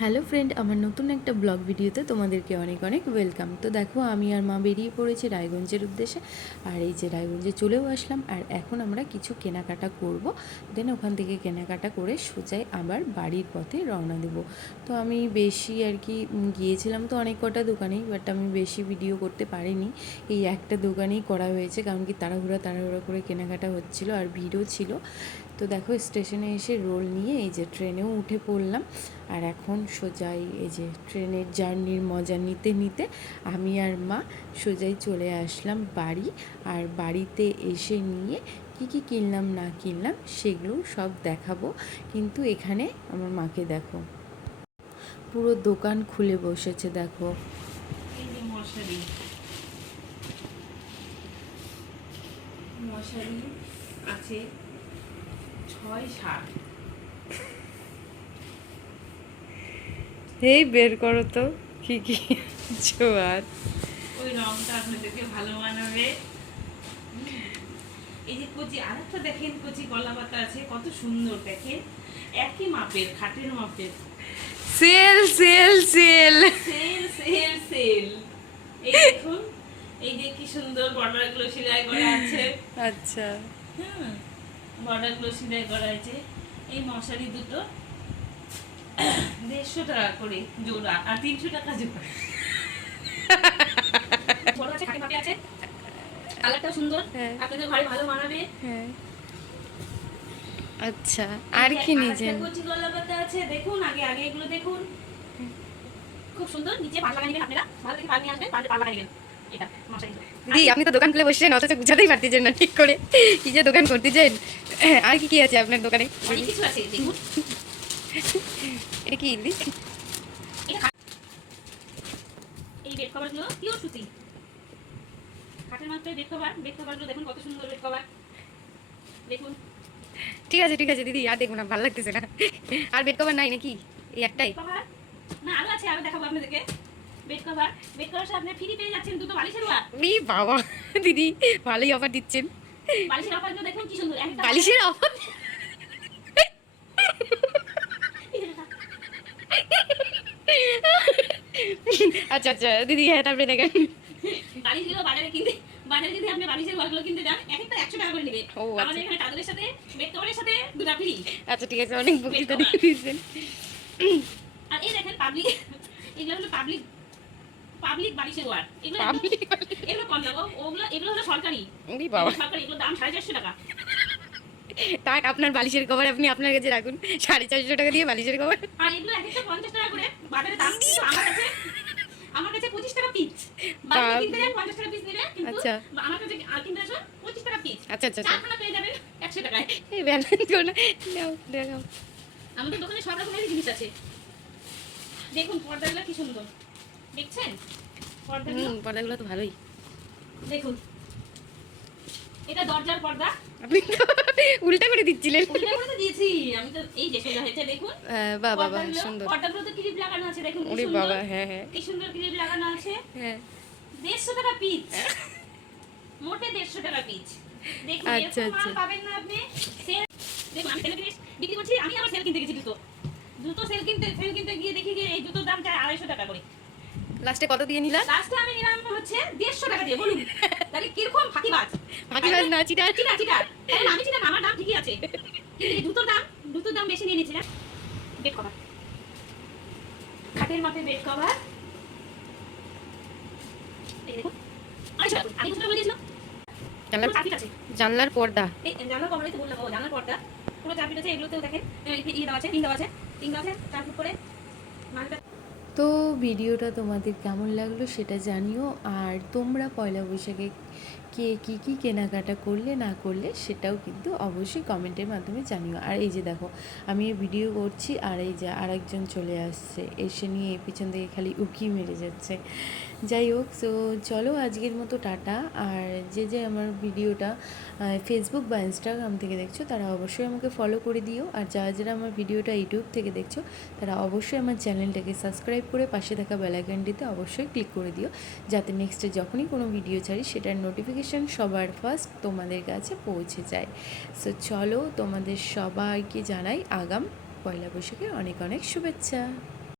Hello friend, আমার নতুন একটা ব্লগ ভিডিওতে তোমাদেরকে অনেক অনেক ওয়েলকাম। তো দেখো, আমি আর মা বেরিয়ে পড়েছি রায়গঞ্জের উদ্দেশ্যে। আর এই যে রায়গঞ্জে চলেও আসলাম। আর এখন আমরা কিছু কেনাকাটা করব, দেন ওখান থেকে কেনাকাটা করে সোজাই আবার বাড়ির পথে রওনা দেব। তো আমি বেশি আর কি গিয়েছিলাম তো অনেক কটা দোকানেই, বাট আমি বেশি ভিডিও করতে পারিনি। এই একটা দোকানেই করা হয়েছে, কারণ কি তাড়াহুড়া করে কেনাকাটা হচ্ছিলো আর ভিড়ও ছিল। তো দেখো, স্টেশনে এসে রোল নিয়ে এই যে ট্রেনেও উঠে পড়লাম। আর এখন সোজাই এই যে ট্রেনের জার্নির মজা নিতে নিতে আমি আর মা সোজাই চলে আসলাম বাড়ি। আর বাড়িতে এসে নিয়ে কী কী কিনলাম না কিনলাম সেগুলো সব দেখাবো। কিন্তু এখানে আমার মাকে দেখো, পুরো দোকান খুলে বসেছে। দেখো, এই যে মশারি মশারি আছে 6-7। এই বের করো তো কি কি আর ওই রংটা আপনাদেরকে ভালো মানাবে। এই যে কচি আর একটা দেখেন, কচি কলা পাতা আছে, কত সুন্দর দেখেন, একই মাপের, খাটের মাপের। Sale sale sale sale sale sale. এই দেখুন, এই যে কি সুন্দর বর্ডার গুলো সেলাই করা আছে। আচ্ছা, হ্যাঁ, বর্ডার গুলো সেলাই করা আছে। এই মশারি দুটো 150 টাকা করে জোড়া, আর 300 টাকা জোড়া। বড় আছে, খাটে মাপে আছে, কালারটাও সুন্দর, আপনাদের ঘরে ভালো মানাবে। হ্যাঁ। আচ্ছা, আর কি নিয়েছেন? কচি গলা পাতা আছে, দেখুন আগে আগে এগুলো দেখুন, খুব সুন্দর। নিচে পাল্লা নেবেন আপনারা, ভালো থেকে পাল্লা নিয়ে আসবেন, পাল্লা নেবেন। এটা মশারি। দিদি, আপনি তো দোকান খুলে বসছেন, অথচ বুঝাতেই পারতেছেন না ঠিক করে কি যে দোকান করতে চান। আর কি কি আছে আপনার দোকানে? অনেক কিছু আছে, দেখুন। এটা কি দিদি? এই বেড কভার গুলো পিওর সুতি, খাটের মাপে বেড কভার। বেড কভার গুলো দেখুন কত সুন্দর বেড কভার, দেখুন। ঠিক আছে দিদি, আর দেখুন না, ভালো লাগতেছে না। আর বেড কভার নাই নাকি? এই একটাই কভার না, আরো আছে, আরো দেখাবো আপনাদেরকে। বেড কভার, বেড কভার সাথে আপনি ফ্রি পেয়ে যাচ্ছেন দুটো বালিশের ওয়ার। ই বাবা, দিদি ভালোই অফার দিচ্ছেন। বালিশের অফার গুলো দেখুন কি সুন্দর, একটা বালিশের অফার? আচ্ছা আচ্ছা দিদি, হ্যাঁ তারপরে দেখেন। বালিশগুলো বাজারে যদি আপনি বালিশের ওয়ারগুলো কিনতে যান, এক একটা 100 টাকা করে নেবে। ও আচ্ছা, আমাদের এখানে চাদরের সাথে বেড কভারের সাথে দুটো ফ্রি। আচ্ছা ঠিক আছে, অনেক বক্তৃতা দিয়ে দিয়েছেন। আর এই দেখেন পাবলিক, এগুলো হলো পাবলিক পাবলিক বালিশের ওয়ার। এগুলো এগুলো কম দাম, এগুলো হলো সরকারি। সরকারি, এগুলো দাম 450 টাকা। তাক, আপনার বালিশের কভার আপনি আপনার কাছে রাখুন, 450 টাকা দিয়ে বালিশের কভার। আর এগুলো এক একটা 50 টাকা করে বাজারে দাম, কিন্তু আমার কাছে 25 টাকা পিস। বাজারে কিনতে যান 50 টাকা পিস নিলে, কিন্তু আচ্ছা, আমার কাছে কিনতে আসো 25 টাকা পিস। আচ্ছা আচ্ছা, চারখানা পেয়ে যাবেন 100 টাকায়। এই ব্যালেন্স না, নাও দেখাও। আমাদের দোকানে সব রকমের জিনিস আছে। দেখুন পর্দাগুলো কি সুন্দর, দেখছেন পর্দাগুলো তো ভালোই। দেখুন, এটা দরজার পর্দা। আপনি তো উল্টা করে দিচ্ছিলেন। উল্টা করে তো দিয়েছি আমি তো, এই যে সোজা হয়েছে দেখুন। বাবা বাবা, সুন্দর। পর্দাগুলো তো ক্লিপ লাগানো আছে, দেখুন কি ওরে সুন্দর। বাবা, হ্যাঁ হ্যাঁ, কি সুন্দর ক্লিপ লাগানো আছে। হ্যাঁ। 150 টাকা পিস, মোটে 150 টাকা পিস। দেখুন আচ্ছা এরকম মাল আচ্ছা, পাবেন না আপনি। সেল, দেখুন আমি সেল বিক্রি করছি। আমি আবার সেল কিনতে গেছি জুতো সেল কিনতে গিয়ে দেখি যে এই জুতোর দাম চাই 250 টাকা করে। লাস্টে কত দিয়ে নিলা? লাস্টে আমি নিলাম হচ্ছে 150 টাকা দিয়ে। বলুন তাহলে কিরকম ফাঁকিবাজ না, চিটার। কারণ আমি চিটার, আমার দাম ঠিকই আছে, কিন্তু এই জুতোর দাম বেশি নিয়ে নিয়েছিলাম। বেড কভার, খাটের মাপে বেড কভার, এই দেখুন 250 টাকা। আমি কত বলে দিয়েছিলাম? জানলার পর্দা, এই জানলার কভারই তো বললাম, ও জানলার পর্দা পুরো 4 ফিট আছে। এগুলোতেও দেখেন ইয়ে দেওয়া আছে, টিন দেওয়া আছে 4 ফুট করে মালটা। তো ভিডিওটা তোমাদের কেমন লাগলো সেটা জানিও। আর তোমরা পয়লা বৈশাখে কে কী কী কেনাকাটা করলে না করলে সেটাও কিন্তু অবশ্যই কমেন্টের মাধ্যমে জানিও। আর এই যে দেখো, আমি ভিডিও করছি আর এই যে আরেকজন চলে আসছে, এসে নিয়ে পিছন থেকে খালি উকি মেরে যাচ্ছে। যাই হোক, সো চলো আজকের মতো টাটা। আর যে আমার ভিডিওটা ফেসবুক বা ইনস্টাগ্রাম থেকে দেখছো তারা অবশ্যই আমাকে ফলো করে দিও। আর যারা আমার ভিডিওটা ইউটিউব থেকে দেখছো তারা অবশ্যই আমার চ্যানেলটাকে সাবস্ক্রাইব করে পাশে থাকা বেল আইকনটিতে অবশ্যই ক্লিক করে দিও, যাতে নেক্সটে যখনই কোনো ভিডিও ছাড়ি সেটার নোটিফিকেশান সবার ফার্স্ট তোমাদের কাছে পৌঁছে যায়। সো চলো, তোমাদের সবাইকে জানাই আগাম পয়লা বৈশাখের অনেক অনেক শুভেচ্ছা।